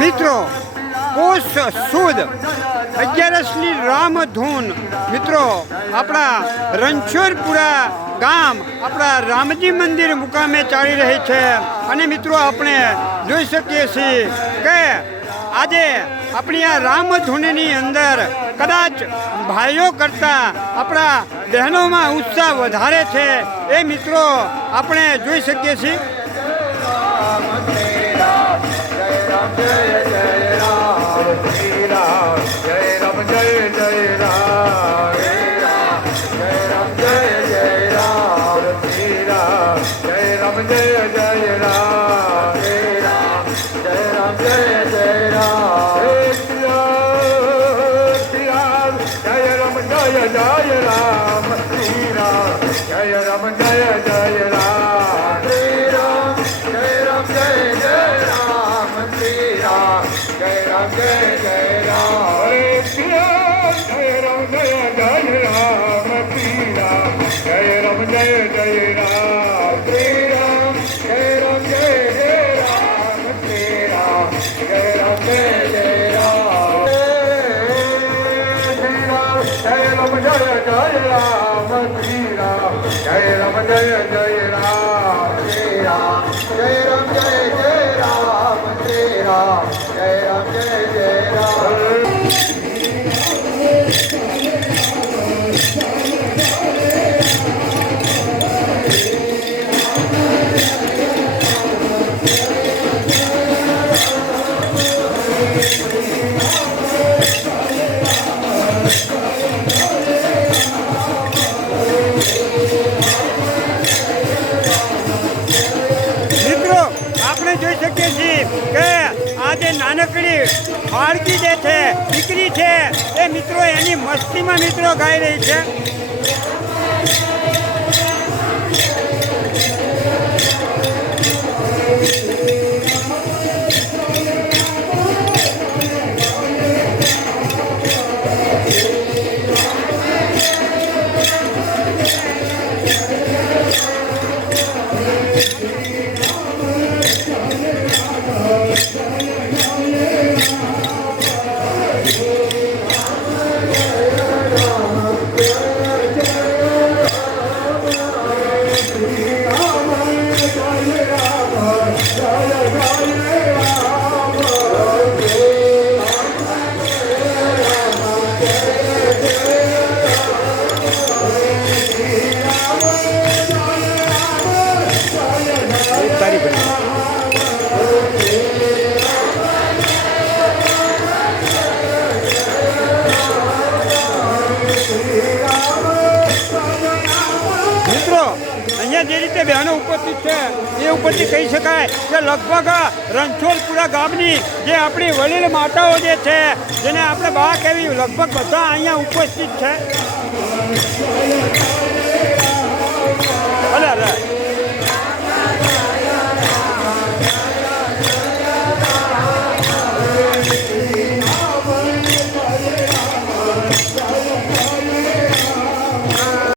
મિત્રો પોષ સુદ 11ની રામધૂન મિત્રો આપણા રણછોડપુરા ગામ આપણા રામજી મંદિર મુકામે ચાલી રહી છે અને મિત્રો આપણે જોઈ શકીએ છીએ કે આજે આપણી આ રામધૂનની અંદર કદાચ ભાઈઓ કરતાં આપણા બહેનોમાં ઉત્સાહ વધારે છે એ મિત્રો આપણે જોઈ શકીએ છીએ। જોઈ શકીએ છીએ કે આ જે નાનકડી બાળકી જે છે દીકરી છે એ મિત્રો એની મસ્તીમાં મિત્રો ગાઈ રહી છે। અહીંયા જે રીતે બહેનો ઉપસ્થિત છે એ ઉપરથી કહી શકાય કે લગભગ રણછોડપુરા ગામની જે આપણી વડીલ માતાઓ જે છે જેને આપણે બા કહેવી લગભગ બધા અહીંયા ઉપસ્થિત છે।